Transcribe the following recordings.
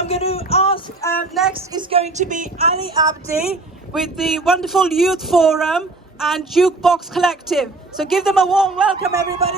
I'm going to ask, next is going to be Ali Abdi with the wonderful Youth Forum and Jukebox Collective. So give them a warm welcome, everybody.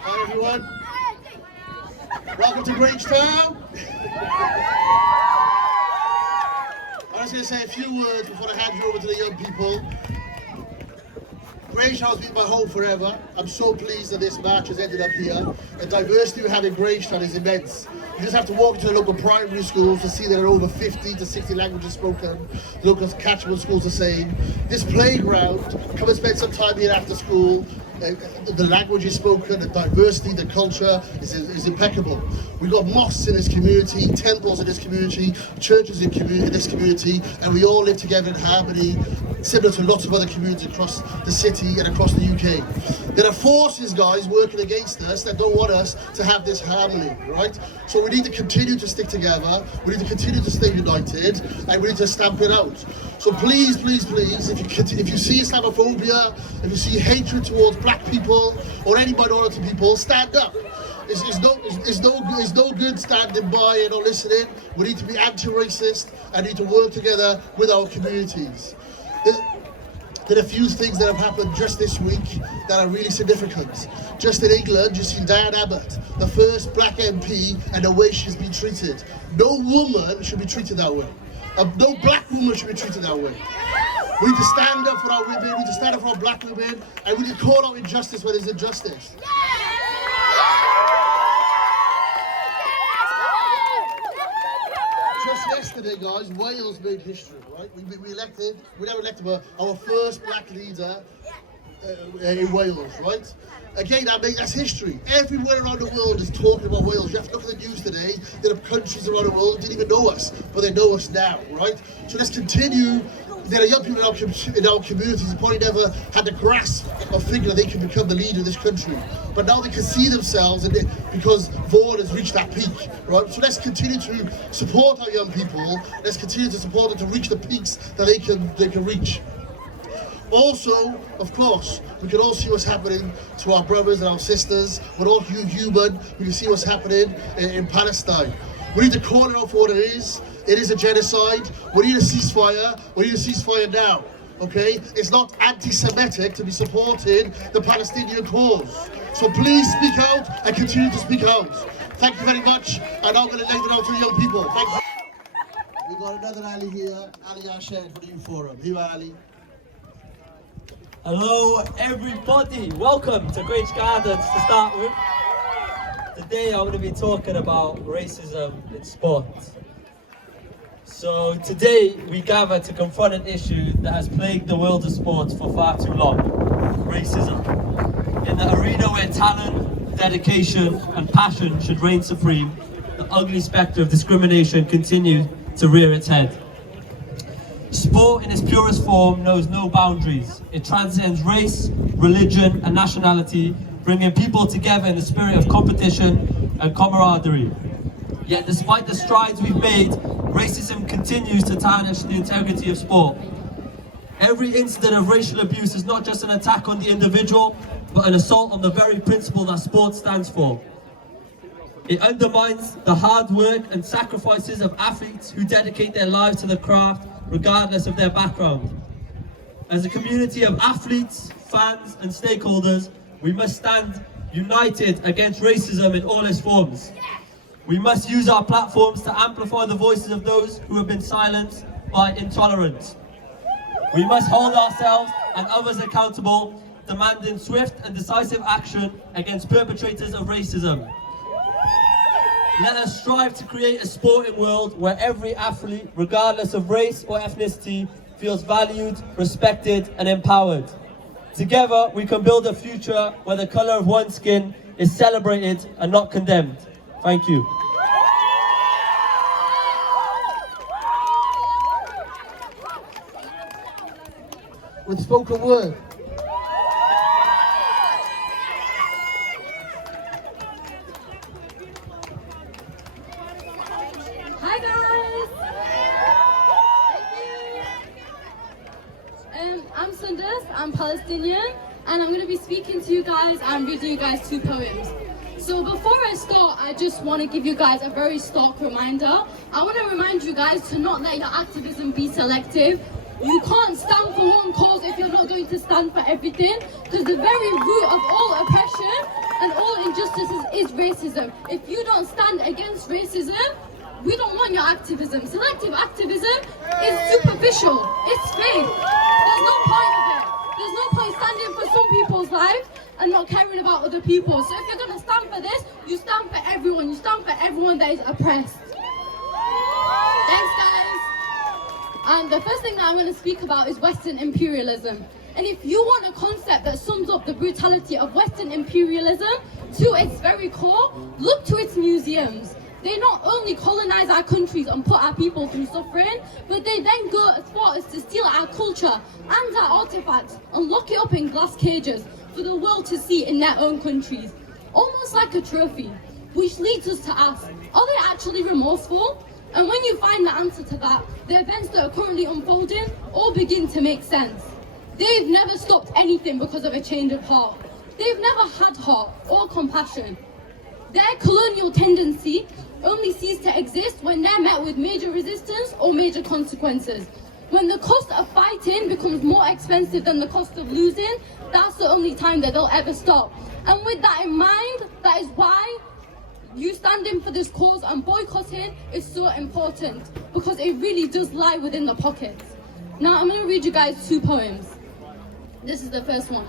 Hi everyone, welcome to Grange Town. I'm just going to say a few words before I hand you over to the young people. Grange Town has been my home forever. I'm so pleased that this match has ended up here. The diversity we have in Grange Town is immense. You just have to walk into the local primary schools to see there are over 50 to 60 languages spoken. The local catchment schools the same. This playground, come and spend some time here after school. The language is spoken, the diversity, the culture is impeccable. We've got mosques in this community, temples in this community, churches in this community, and we all live together in harmony, similar to lots of other communities across the city and across the UK. There are forces, guys, working against us that don't want us to have this harmony, right? So we need to continue to stick together, we need to continue to stay united, and we need to stamp it out. So please, please, please, if you see Islamophobia, if you see hatred towards black people or any minority people, stand up. It's no good standing by and not listening. We need to be anti-racist and need to work together with our communities. There are a few things that have happened just this week that are really significant. Just in England, you see Diane Abbott, the first black MP, and the way she's been treated. No woman should be treated that way. No black woman should be treated that way. We need to stand up for our women, we need to stand up for our black women, and we need to call out injustice where there's injustice. Just yesterday, guys, Wales made history, right? We never elected our first black leader in Wales, right? Again, that's history. Everywhere around the world is talking about Wales. You have to look at the news today. There are countries around the world that didn't even know us, but they know us now, right? So let's continue. There are young people in our communities who probably never had the grasp of thinking that they can become the leader of this country. But now they can see themselves because Vaughan has reached that peak, right? So let's continue to support our young people. Let's continue to support them to reach the peaks that they can reach. Also, of course, we can all see what's happening to our brothers and our sisters. We're all human. We can see what's happening in Palestine. We need to call it out for what it is. It is a genocide. We need a ceasefire. We need a ceasefire now. Okay? It's not anti-Semitic to be supporting the Palestinian cause. So please speak out and continue to speak out. Thank you very much. And I'm going to lay it out to the young people. Thank you. We've got another Ali here, Ali Ashed for the Youth Forum. Here, Ali. Hello everybody, welcome to Grange Gardens to start with. Today I'm going to be talking about racism in sport. So today we gather to confront an issue that has plagued the world of sports for far too long, racism. In the arena where talent, dedication and passion should reign supreme, the ugly spectre of discrimination continues to rear its head. Sport in its purest form knows no boundaries. It transcends race, religion and nationality, bringing people together in the spirit of competition and camaraderie. Yet despite the strides we've made, racism continues to tarnish the integrity of sport. Every incident of racial abuse is not just an attack on the individual, but an assault on the very principle that sport stands for. It undermines the hard work and sacrifices of athletes who dedicate their lives to the craft, regardless of their background. As a community of athletes, fans and stakeholders, we must stand united against racism in all its forms. We must use our platforms to amplify the voices of those who have been silenced by intolerance. We must hold ourselves and others accountable, demanding swift and decisive action against perpetrators of racism. Let us strive to create a sporting world where every athlete, regardless of race or ethnicity, feels valued, respected and empowered. Together, we can build a future where the colour of one's skin is celebrated and not condemned. Thank you. With spoken word. Hi guys! I'm Palestinian, and I'm going to be speaking to you guys and reading you guys 2 poems. So before I start, I just want to give you guys a very stark reminder. I want to remind you guys to not let your activism be selective. You can't stand for one cause if you're not going to stand for everything, because the very root of all oppression and all injustices is racism. If you don't stand against racism, we don't want your activism. Selective activism is superficial, it's fake. There's no point of it. There's no point standing for some people's lives and not caring about other people. So if you're going to stand for this, you stand for everyone. You stand for everyone that is oppressed. Thanks, guys. And the first thing that I'm going to speak about is Western imperialism. And if you want a concept that sums up the brutality of Western imperialism to its very core, look to its museums. They not only colonize our countries and put our people through suffering, but they then go as far as to steal our culture and our artifacts and lock it up in glass cages for the world to see in their own countries. Almost like a trophy, which leads us to ask, are they actually remorseful? And when you find the answer to that, the events that are currently unfolding all begin to make sense. They've never stopped anything because of a change of heart. They've never had heart or compassion. Their colonial tendency only cease to exist when they're met with major resistance or major consequences. When the cost of fighting becomes more expensive than the cost of losing, that's the only time that they'll ever stop. And with that in mind, that is why you standing for this cause and boycotting is so important, because it really does lie within the pockets. Now I'm going to read you guys 2 poems. This is the first one.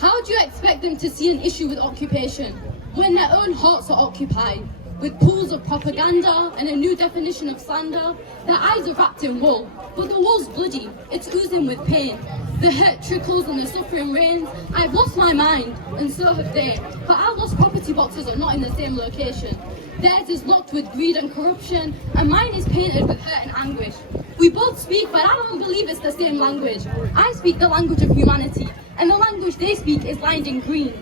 How do you expect them to see an issue with occupation when their own hearts are occupied with pools of propaganda and a new definition of slander? Their eyes are wrapped in wool, but the wool's bloody, it's oozing with pain. The hurt trickles and the suffering rains. I've lost my mind, and so have they. But our lost property boxes are not in the same location. Theirs is locked with greed and corruption, and mine is painted with hurt and anguish. We both speak, but I don't believe it's the same language. I speak the language of humanity, and the language they speak is lined in green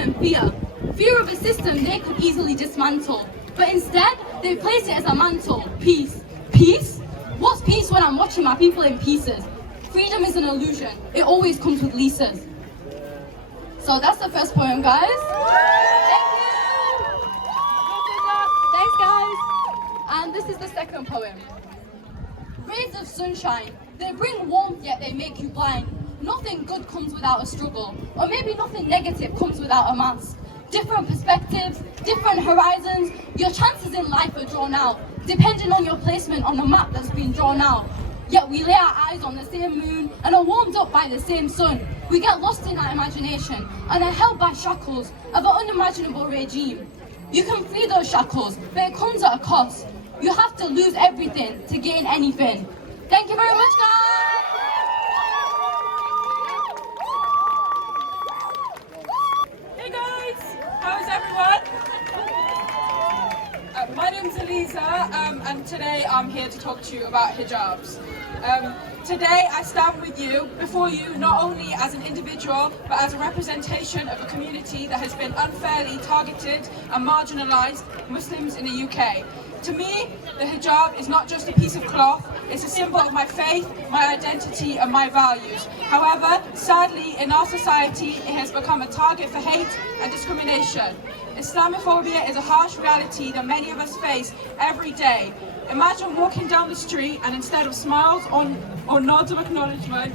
and fear. Fear of a system they could easily dismantle, but instead they place it as a mantle. Peace. Peace? What's peace when I'm watching my people in pieces? Freedom is an illusion. It always comes with leases. So that's the first poem, guys. Thank you. Thanks, guys. And this is the second poem. Rays of sunshine, they bring warmth, yet they make you blind. Nothing good comes without a struggle, or maybe nothing negative comes without a mask. Different perspectives, different horizons, your chances in life are drawn out, depending on your placement on the map that's been drawn out. Yet we lay our eyes on the same moon and are warmed up by the same sun. We get lost in our imagination and are held by shackles of an unimaginable regime. You can free those shackles, but it comes at a cost. You have to lose everything to gain anything. Thank you very much, guys! Hey guys, how's everyone? My name's Eliza, and today I'm here to talk to you about hijabs. Today I stand with you, before you, not only as an individual, but as a representation of a community that has been unfairly targeted and marginalised, Muslims in the UK. To me, the hijab is not just a piece of cloth, it's a symbol of my faith, my identity and my values. However, sadly, in our society, it has become a target for hate and discrimination. Islamophobia is a harsh reality that many of us face every day. Imagine walking down the street and instead of smiles or nods of acknowledgement,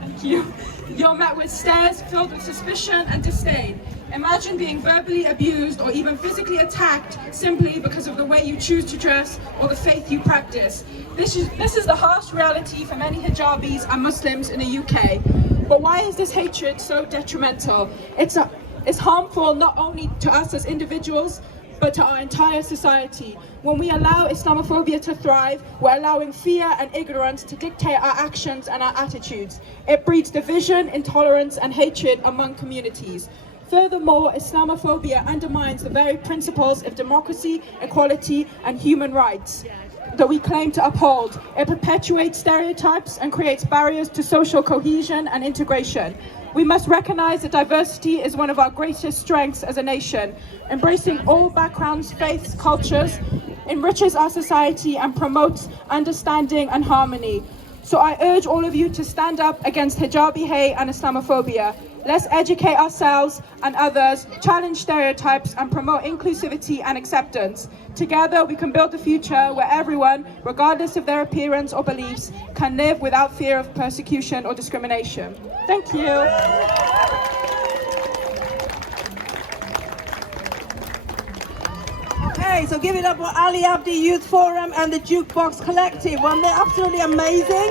thank you, you're met with stares filled with suspicion and disdain. Imagine being verbally abused or even physically attacked simply because of the way you choose to dress or the faith you practice. This is the harsh reality for many hijabis and Muslims in the UK. But why is this hatred so detrimental? It's harmful not only to us as individuals, but to our entire society. When we allow Islamophobia to thrive, we're allowing fear and ignorance to dictate our actions and our attitudes. It breeds division, intolerance and hatred among communities. Furthermore, Islamophobia undermines the very principles of democracy, equality and human rights that we claim to uphold. It perpetuates stereotypes and creates barriers to social cohesion and integration. We must recognize that diversity is one of our greatest strengths as a nation. Embracing all backgrounds, faiths, cultures enriches our society and promotes understanding and harmony. So I urge all of you to stand up against hijabi hate and Islamophobia. Let's educate ourselves and others, challenge stereotypes and promote inclusivity and acceptance. Together we can build a future where everyone, regardless of their appearance or beliefs, can live without fear of persecution or discrimination. Thank you. Okay, so give it up for Ali Abdi Youth Forum and the Jukebox Collective. Weren't they absolutely amazing?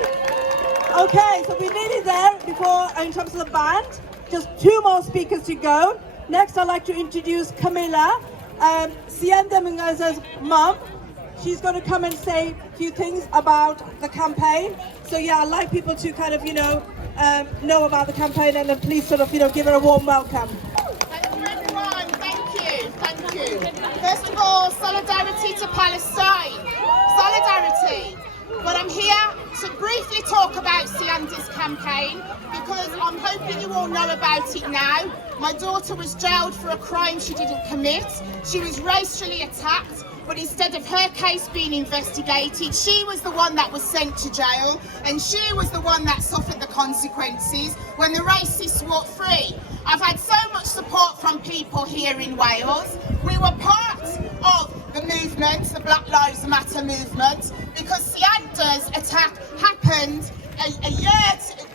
Okay, so we're nearly there before, in terms of the band. Just 2 more speakers to go. Next, I'd like to introduce Camilla, Sienda Mungaza's mum. She's going to come and say a few things about the campaign. So yeah, I'd like people to kind of, know about the campaign, and then please sort of, give her a warm welcome. Hello everyone, thank you. First of all, solidarity to Palestine. Solidarity. But I'm here to briefly talk about Sienda's campaign because I'm hoping you all know about it now. My daughter was jailed for a crime she didn't commit. She was racially attacked, but instead of her case being investigated, she was the one that was sent to jail, and she was the one that suffered the consequences when the racists walked free. I've had so much support from people here in Wales. We were part of the movement, the Black Lives Matter movement, because Sienda's attack happened a year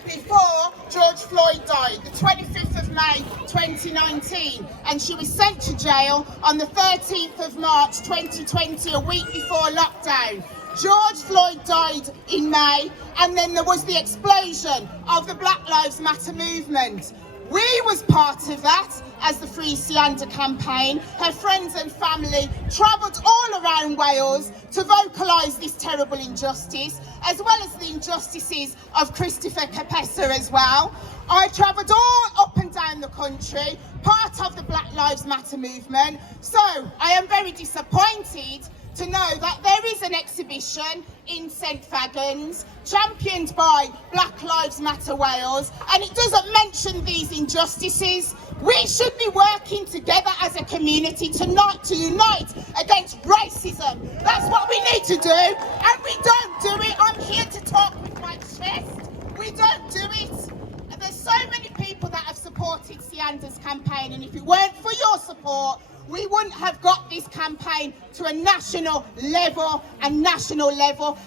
before George Floyd died, the 25th of May 2019, and she was sent to jail on the 13th of March 2020, a week before lockdown. George Floyd died in May, and then there was the explosion of the Black Lives Matter movement. We was part of that as the Free Sienda campaign. Her friends and family travelled all around Wales to vocalise this terrible injustice, as well as the injustices of Christopher Capessa as well. I travelled all up and down the country, part of the Black Lives Matter movement. So I am very disappointed to know that there is an exhibition in St Fagans championed by Black Lives Matter Wales, and it doesn't mention these injustices. We should be working together as a community to unite against racism. That's what we need to do, and we don't do it. I'm here to talk with my chest. We don't do it. And there's so many people that have supported Sienda's campaign, and if it weren't for your support, we wouldn't have got this campaign to a national level.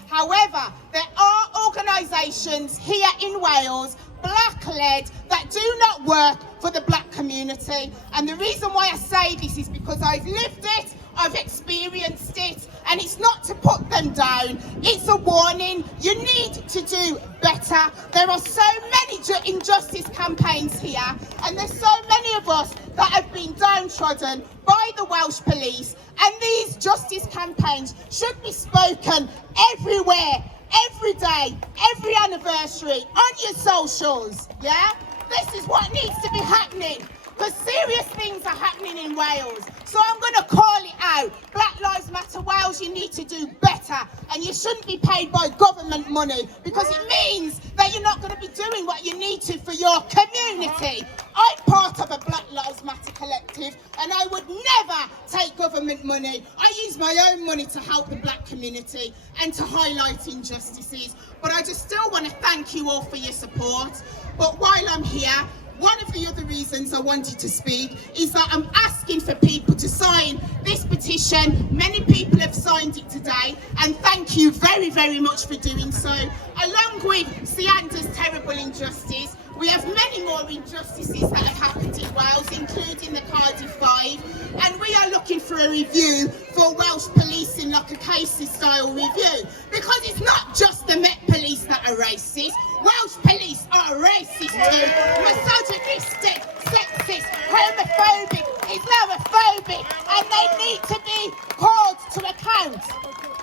However, there are organisations here in Wales, black-led, that do not work for the black community. And the reason why I say this is because I've lived it, I've experienced it, and it's not to put them down, it's a warning. You need to do better. There are so many injustice campaigns here, and there's so many of us that have been downtrodden by the Welsh police, and these justice campaigns should be spoken everywhere, every day, every anniversary, on your socials, yeah? This is what needs to be happening, because serious things are happening in Wales. So I'm going to call it out. Black Lives Matter Wales, you need to do better, and you shouldn't be paid by government money, because it means that you're not going to be doing what you need to for your community. I'm part of a Black Lives Matter collective, and I would never take government money. I use my own money to help the black community and to highlight injustices. But I just still want to thank you all for your support. But while I'm here, one of the other reasons I wanted to speak is that I'm asking for people to sign this petition. Many people have signed it today, and thank you very, very much for doing so. Along with Sienda's terrible injustice, we have many more injustices that have happened in Wales, including the Cardiff 5, and we are looking for a review for Welsh policing, like a cases style review, because it's not just the Met Police that are racist. Welsh police are racist too, misogynistic, sexist, homophobic, Islamophobic, and they need to be called to account.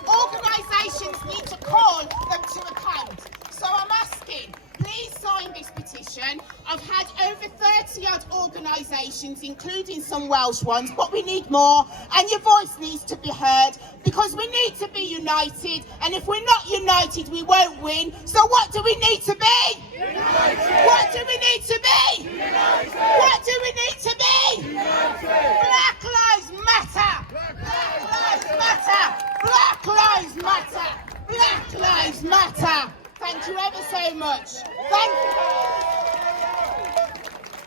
Organisations need to call them to account. So I'm asking, please sign this petition. I've had over 30 odd organisations, including some Welsh ones, but we need more, and your voice needs to be heard, because we need to be united, and if we're not united, we won't win. So what do we need to be? United. What do we need to be? United. What do we need to be? United. Black Lives Matter! Black Lives Matter! Black Lives Matter! Black Lives Matter! Thank you ever so much. Thank you.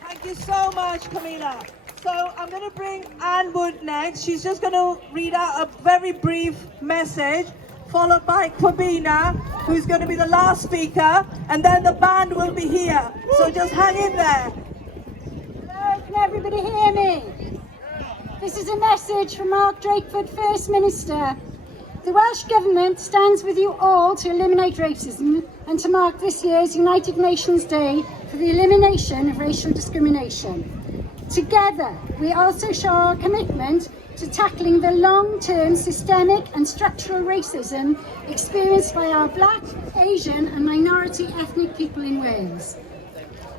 Thank you so much, Camila. So I'm going to bring Anne Wood next. She's just going to read out a very brief message, followed by Kwabena, who's going to be the last speaker, and then the band will be here. So just hang in there. Hello, can everybody hear me? This is a message from Mark Drakeford, First Minister. The Welsh Government stands with you all to eliminate racism and to mark this year's United Nations Day for the elimination of racial discrimination. Together, we also show our commitment to tackling the long-term systemic and structural racism experienced by our Black, Asian and minority ethnic people in Wales.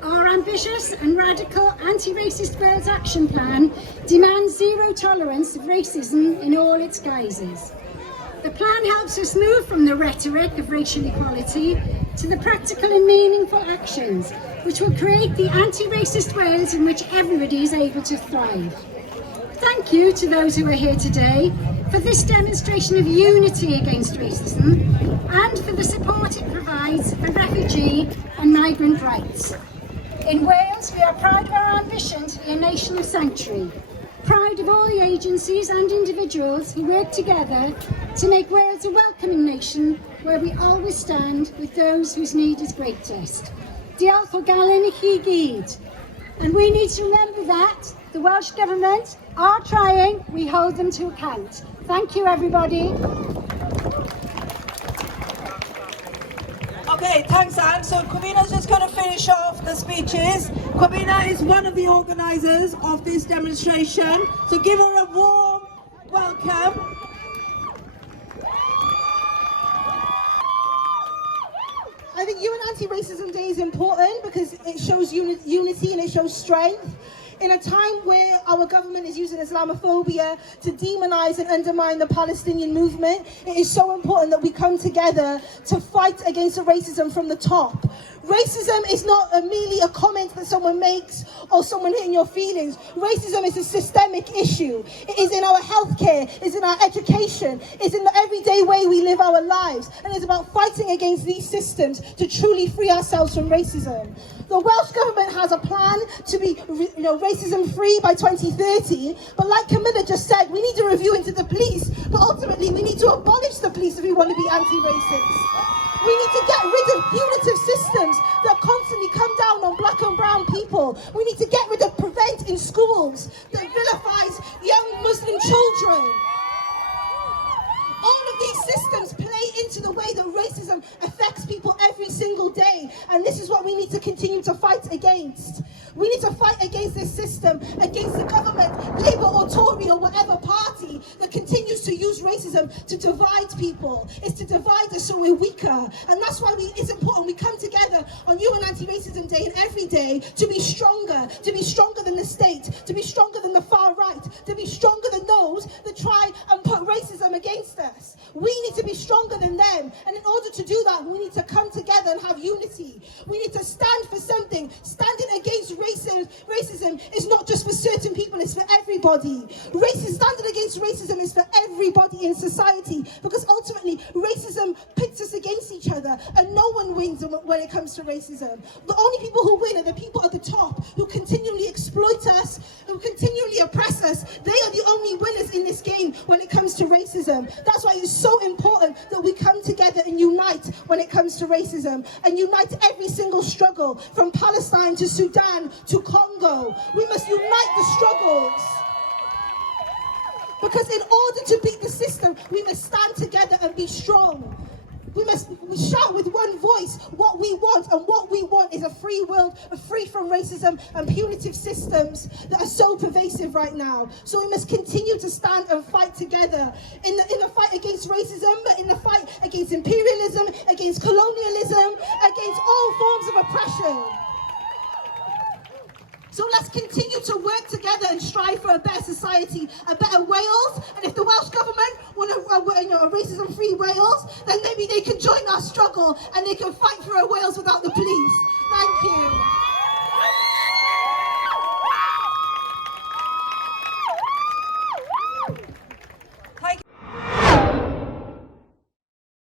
Our ambitious and radical anti-racist Wales action plan demands zero tolerance of racism in all its guises. The plan helps us move from the rhetoric of racial equality to the practical and meaningful actions which will create the anti-racist Wales in which everybody is able to thrive. Thank you to those who are here today for this demonstration of unity against racism and for the support it provides for refugee and migrant rights. In Wales, we are proud of our ambition to be a nation of sanctuary, proud of all the agencies and individuals who work together to make Wales a welcoming nation where we always stand with those whose need is greatest. Diolch o galon I chi gyd. And we need to remember that the Welsh Government are trying, we hold them to account. Thank you, everybody. Okay, thanks, Anne. So Kwabina's just going to finish off the speeches. Kwabina is one of the organisers of this demonstration, so give her a warm welcome. I think UN Anti-Racism Day is important because it shows unity and it shows strength. In a time where our government is using Islamophobia to demonise and undermine the Palestinian movement, it is so important that we come together to fight against the racism from the top. Racism is not merely a comment that someone makes or someone hitting your feelings. Racism is a systemic issue. It is in our healthcare, it's in our education, it's in the everyday way we live our lives. And it's about fighting against these systems to truly free ourselves from racism. The Welsh Government has a plan to be racism free by 2030, but like Camilla just said, we need to review into the police, but ultimately we need to abolish the police if we want to be anti-racist. We need to get rid of punitive systems that constantly come down on black and brown people. We need to get rid of Prevent in schools that vilifies young Muslim children. All of these systems play into the way that racism affects people every single day, and this is what we need to continue to fight against. We need to fight against this system, against the government, Labour or Tory or whatever party that continues to use racism to divide people. It's to divide us so we're weaker. And that's why it's important we come together on UN Anti-Racism Day and every day to be stronger than the state, to be stronger than the far right, to be stronger than those that try and put racism against us. We need to be stronger than them. And in order to do that, we need to come together and have unity. We need to stand for something. Standing against racism is not just for certain people, it's for everybody. Standing against racism is for everybody in society, because ultimately racism pits us against each other and no one wins when it comes to racism. The only people who win are the people at the top who continually exploit us, who continually oppress us. They are the only winners in this game when it comes to racism. That's why it's so important that we come together and unite when it comes to racism, and unite every single struggle from Palestine to Sudan to Congo. We must unite the struggles. Because in order to beat the system, we must stand together and be strong. We must shout with one voice what we want, and what we want is a free world, free from racism and punitive systems that are so pervasive right now. So we must continue to stand and fight together in the fight against racism, but in the fight against imperialism, against colonialism, against all forms of oppression. So let's continue to work together and strive for a better society, a better Wales. And if the Welsh Government want a racism-free Wales, then maybe they can join our struggle and they can fight for a Wales without the police. Thank you.